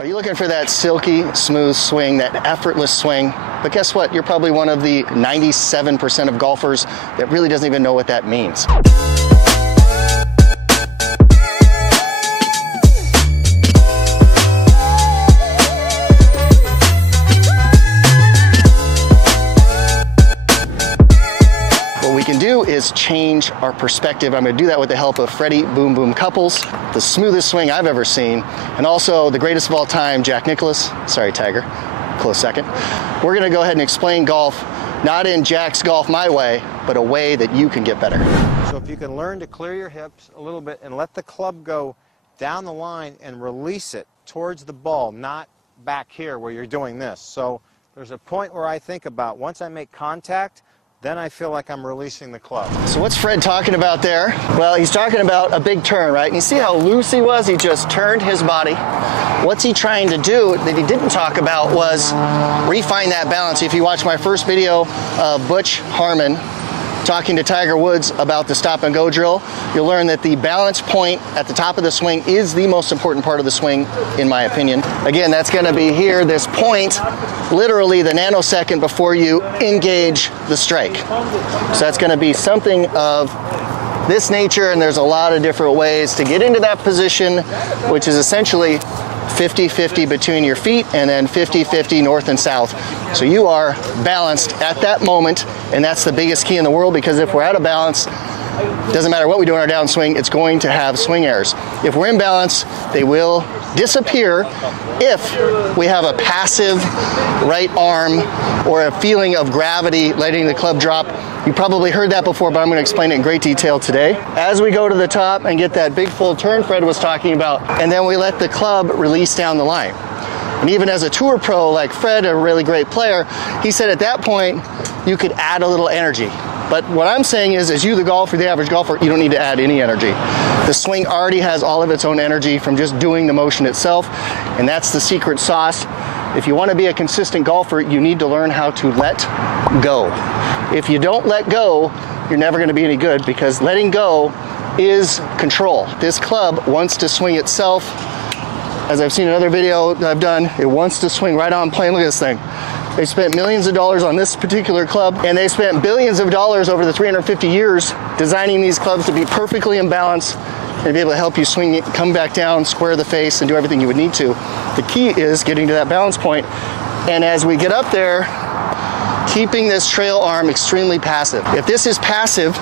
Are you looking for that silky, smooth swing, that effortless swing? But guess what? You're probably one of the 97% of golfers that really doesn't even know what that means. What we can do is change our perspective. I'm going to do that with the help of Freddie Couples, the smoothest swing I've ever seen, and also the greatest of all time, Jack Nicklaus. Sorry, Tiger. Close second. We're going to go ahead and explain golf, not in Jack's Golf My Way, but a way that you can get better. So if you can learn to clear your hips a little bit and let the club go down the line and release it towards the ball, not back here where you're doing this. So there's a point where I think about once I make contact, then I feel like I'm releasing the club. So what's Fred talking about there? Well, he's talking about a big turn, right? And you see how loose he was? He just turned his body. What's he trying to do that he didn't talk about was refine that balance. If you watch my first video of Butch Harmon talking to Tiger Woods about the stop and go drill, you'll learn that the balance point at the top of the swing is the most important part of the swing, in my opinion. Again, that's going to be here, this point, literally the nanosecond before you engage the strike. So that's going to be something of this nature, and there's a lot of different ways to get into that position, which is essentially 50-50 between your feet and then 50-50 north and south. So you are balanced at that moment, and that's the biggest key in the world, because if we're out of balance, doesn't matter what we do in our downswing, it's going to have swing errors. If we're in balance, they will disappear if we have a passive right arm or a feeling of gravity letting the club drop. You probably heard that before, but I'm going to explain it in great detail today. As we go to the top and get that big full turn Fred was talking about, and then we let the club release down the line. And even as a tour pro like Fred, a really great player, he said at that point, you could add a little energy. But what I'm saying is, as you, the golfer, the average golfer, you don't need to add any energy. The swing already has all of its own energy from just doing the motion itself, and that's the secret sauce. If you want to be a consistent golfer, you need to learn how to let go. If you don't let go, you're never going to be any good, because letting go is control. This club wants to swing itself. As I've seen another video that I've done, it wants to swing right on plane. Look at this thing. They spent millions of dollars on this particular club, and they spent billions of dollars over the 350 years designing these clubs to be perfectly in balance and be able to help you swing it, come back down, square the face, and do everything you would need to. The key is getting to that balance point. And as we get up there, keeping this trail arm extremely passive. If this is passive,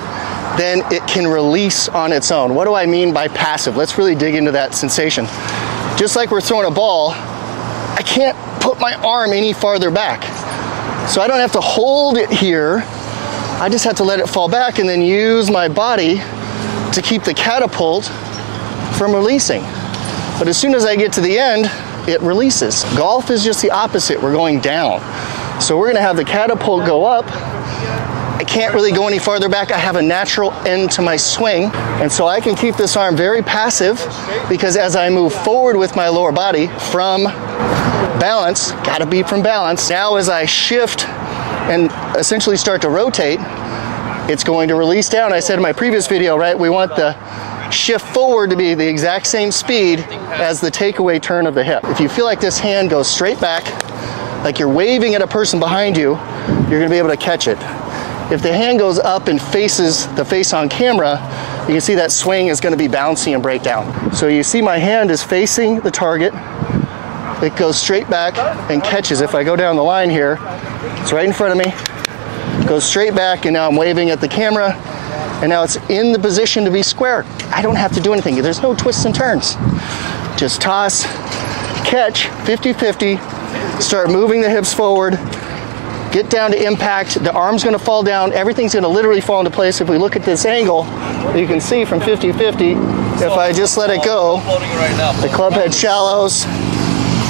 then it can release on its own. What do I mean by passive? Let's really dig into that sensation. Just like we're throwing a ball, I can't put my arm any farther back. So I don't have to hold it here. I just have to let it fall back and then use my body to keep the catapult from releasing. But as soon as I get to the end, it releases. Golf is just the opposite. We're going down. So we're gonna have the catapult go up. I can't really go any farther back. I have a natural end to my swing. And so I can keep this arm very passive, because as I move forward with my lower body from balance, gotta be from balance. Now as I shift and essentially start to rotate, it's going to release down. I said in my previous video, right, we want the shift forward to be the exact same speed as the takeaway turn of the hip. If you feel like this hand goes straight back, like you're waving at a person behind you, you're gonna be able to catch it. If the hand goes up and faces the face on camera, you can see that swing is gonna be bouncy and break down. So you see my hand is facing the target. It goes straight back and catches. If I go down the line here, it's right in front of me, goes straight back, and now I'm waving at the camera, and now it's in the position to be square. I don't have to do anything. There's no twists and turns. Just toss, catch, 50-50, start moving the hips forward, get down to impact, the arm's gonna fall down, everything's gonna literally fall into place. If we look at this angle, you can see from 50-50, if I just let it go, the club head shallows,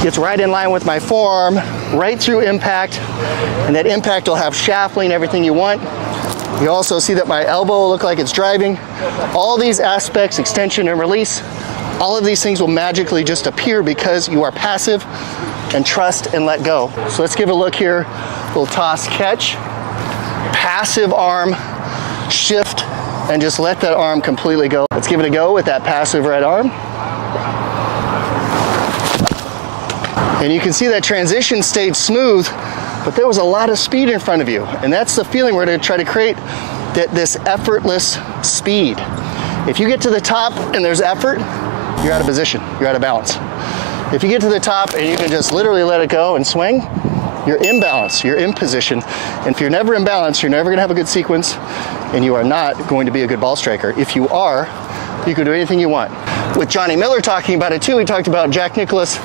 gets right in line with my forearm, right through impact, and that impact will have shaft lean, everything you want. You also see that my elbow will look like it's driving. All these aspects, extension and release, all of these things will magically just appear because you are passive and trust and let go. So let's give a look here. Little toss, catch, passive arm, shift, and just let that arm completely go. Let's give it a go with that passive right arm. And you can see that transition stayed smooth, but there was a lot of speed in front of you. And that's the feeling we're going to try to create, this effortless speed. If you get to the top and there's effort, you're out of position, you're out of balance. If you get to the top and you can just literally let it go and swing, you're in balance, you're in position. And if you're never in balance, you're never going to have a good sequence, and you are not going to be a good ball striker. If you are, you can do anything you want. With Johnny Miller talking about it too, he talked about Jack Nicklaus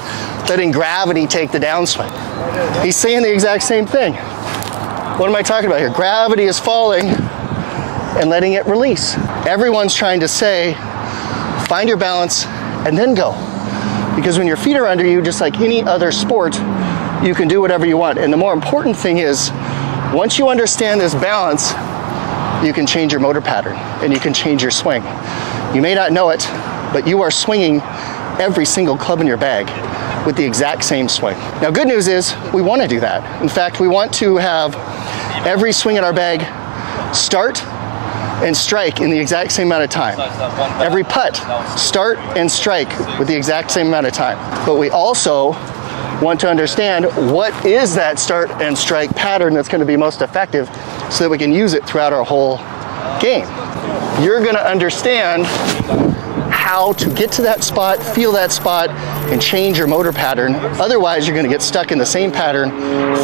letting gravity take the downswing. He's saying the exact same thing. What am I talking about here? Gravity is falling and letting it release. Everyone's trying to say, find your balance and then go. Because when your feet are under you, just like any other sport, you can do whatever you want. And the more important thing is, once you understand this balance, you can change your motor pattern and you can change your swing. You may not know it, but you are swinging every single club in your bag with the exact same swing. Now, good news is we want to do that. In fact, we want to have every swing in our bag start and strike in the exact same amount of time. Every putt, start and strike with the exact same amount of time. But we also want to understand what is that start and strike pattern that's going to be most effective so that we can use it throughout our whole game. You're going to understand how to get to that spot, feel that spot, and change your motor pattern. Otherwise, you're going to get stuck in the same pattern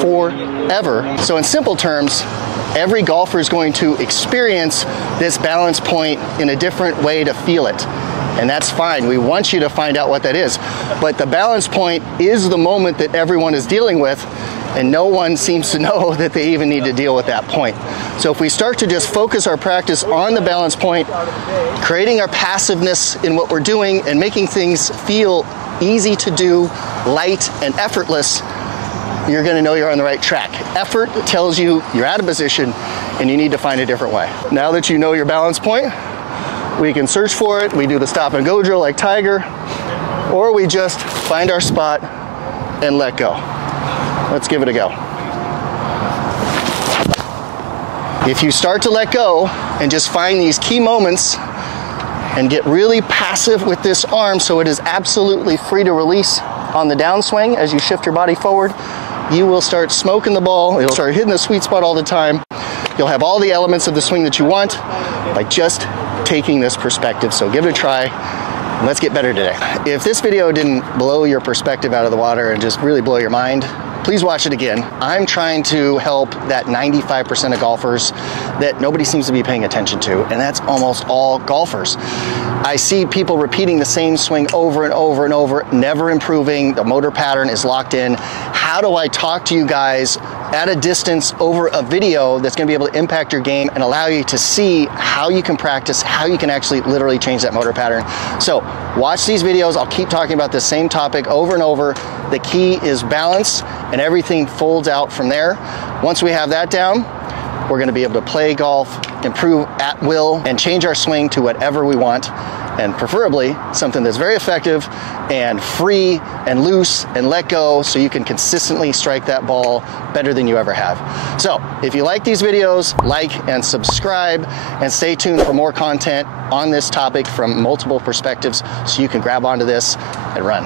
forever. So in simple terms, every golfer is going to experience this balance point in a different way to feel it. And that's fine. We want you to find out what that is. But the balance point is the moment that everyone is dealing with, and no one seems to know that they even need to deal with that point. So if we start to just focus our practice on the balance point, creating our passiveness in what we're doing and making things feel easy to do, light and effortless, you're going to know you're on the right track. Effort tells you you're out of position and you need to find a different way. Now that you know your balance point, we can search for it. We do the stop and go drill like Tiger, or we just find our spot and let go. Let's give it a go. If you start to let go and just find these key moments and get really passive with this arm so it is absolutely free to release on the downswing as you shift your body forward, you will start smoking the ball. It'll start hitting the sweet spot all the time. You'll have all the elements of the swing that you want by just taking this perspective. So give it a try. And let's get better today. If this video didn't blow your perspective out of the water and just really blow your mind, please watch it again. I'm trying to help that 95% of golfers that nobody seems to be paying attention to, and that's almost all golfers. I see people repeating the same swing over and over and over, never improving. The motor pattern is locked in. How do I talk to you guys at a distance over a video that's going to be able to impact your game and allow you to see how you can practice, how you can actually literally change that motor pattern? So watch these videos. I'll keep talking about the same topic over and over. The key is balance, and everything folds out from there. Once we have that down, we're going to be able to play golf, improve at will, and change our swing to whatever we want, and preferably something that's very effective and free and loose and let go, so you can consistently strike that ball better than you ever have. So if you like these videos, like and subscribe, and stay tuned for more content on this topic from multiple perspectives so you can grab onto this and run.